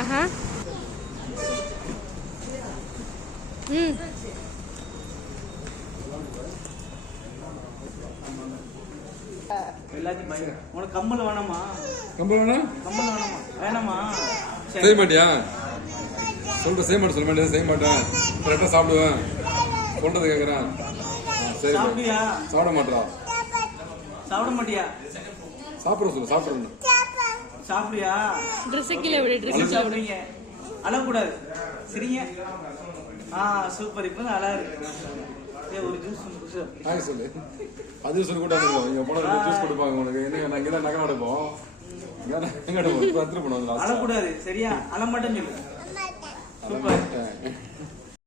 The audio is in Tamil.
ஆஹா. ம். உனக்கு கம்மல் வேணாமா? கம்பல் வேணா? கம்மல் வேணாமா? வேணாமா? செய்ய மாட்டியா? செய்ய மாட்டேன், சொல்ல மாட்டேன், செய்ய மாட்டேன். கரெக்டா சாப்பிடுவேன். சொல்றது கேக்குறேன். சரி, சாப்பிடுயா? சாப்பிட மாட்டா. சாப்பிட மாட்டியா? சாப்பிட சொல்லு, சாப்பிடணும். சாப்பிடுயா? ட்ரெஸ் கீழே விடு, ட்ரெஸ் சாப்பிடுங்க. அழக்கூடாது. சரிங்க. சூப்பர். இப்போ அழகா இருக்கு. ஒரு ஜூஸ் சொல்லு. அது சொல்லி கூட இங்க போன ஜூஸ் கொடுப்பாங்க உனக்கு. என்ன நான் இங்கதான் நகை நடப்போம். எங்க பண்ணுவாங்க. அழக்கூடாது. சரியா? அழ மாட்டேன்னு சொல்லு. சூப்பர்.